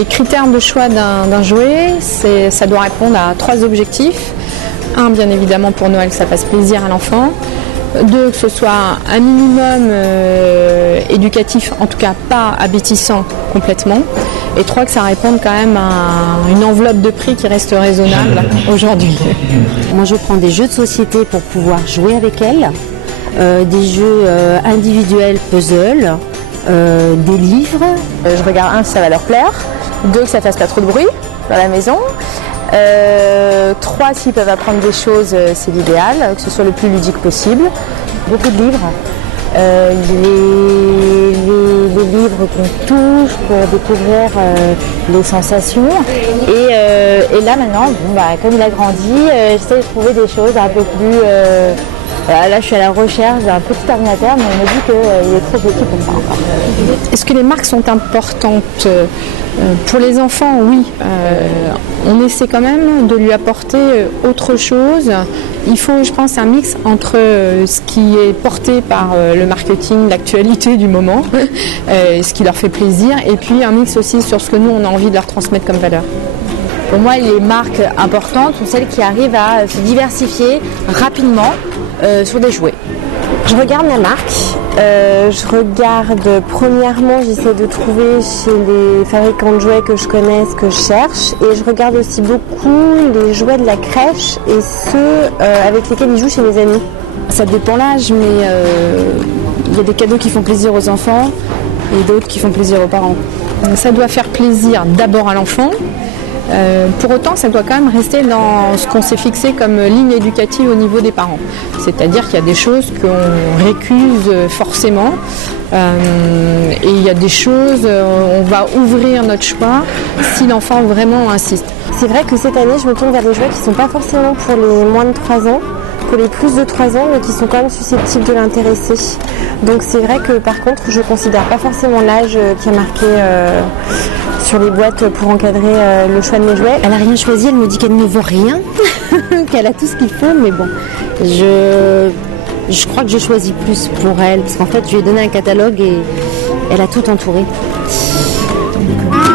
Les critères de choix d'un jouet, ça doit répondre à 3 objectifs. 1, bien évidemment, pour Noël, que ça fasse plaisir à l'enfant. 2, que ce soit un minimum éducatif, en tout cas pas abêtissant complètement. Et 3, que ça réponde quand même à une enveloppe de prix qui reste raisonnable aujourd'hui. Moi, je prends des jeux de société pour pouvoir jouer avec elle, des jeux individuels puzzle, des livres. Je regarde 1, si ça va leur plaire. 2, que ça fasse pas trop de bruit dans la maison. 3, s'ils peuvent apprendre des choses, c'est l'idéal, que ce soit le plus ludique possible. Beaucoup de livres. Les livres qu'on touche pour découvrir les sensations. Et là maintenant, comme il a grandi, j'essaie de trouver des choses un peu plus... là je suis à la recherche d'un petit ordinateur, mais on me dit qu'il est trop petit pour ça encore. Est-ce que les marques sont importantes ? Pour les enfants, oui. On essaie quand même de lui apporter autre chose. Il faut, je pense, un mix entre ce qui est porté par le marketing, l'actualité du moment, ce qui leur fait plaisir, et puis un mix aussi sur ce que nous, on a envie de leur transmettre comme valeur. Pour moi, les marques importantes sont celles qui arrivent à se diversifier rapidement sur des jouets. Je regarde la marque, je regarde premièrement, j'essaie de trouver chez les fabricants de jouets que je connais ce que je cherche, et je regarde aussi beaucoup les jouets de la crèche et ceux avec lesquels ils jouent chez mes amis. Ça dépend l'âge, mais il y a des cadeaux qui font plaisir aux enfants et d'autres qui font plaisir aux parents. Ça doit faire plaisir d'abord à l'enfant. Pour autant, ça doit quand même rester dans ce qu'on s'est fixé comme ligne éducative au niveau des parents. C'est-à-dire qu'il y a des choses qu'on récuse forcément et il y a des choses, on va ouvrir notre choix si l'enfant vraiment insiste. C'est vrai que cette année, je me tourne vers des jouets qui ne sont pas forcément pour les moins de 3 ans, pour les plus de 3 ans, mais qui sont quand même susceptibles de l'intéresser. Donc c'est vrai que par contre, je ne considère pas forcément l'âge qui est marqué sur les boîtes pour encadrer le choix de mes jouets. Elle n'a rien choisi, elle me dit qu'elle ne veut rien, qu'elle a tout ce qu'il faut, mais bon, je crois que je choisis plus pour elle, parce qu'en fait, je lui ai donné un catalogue et elle a tout entouré. Donc,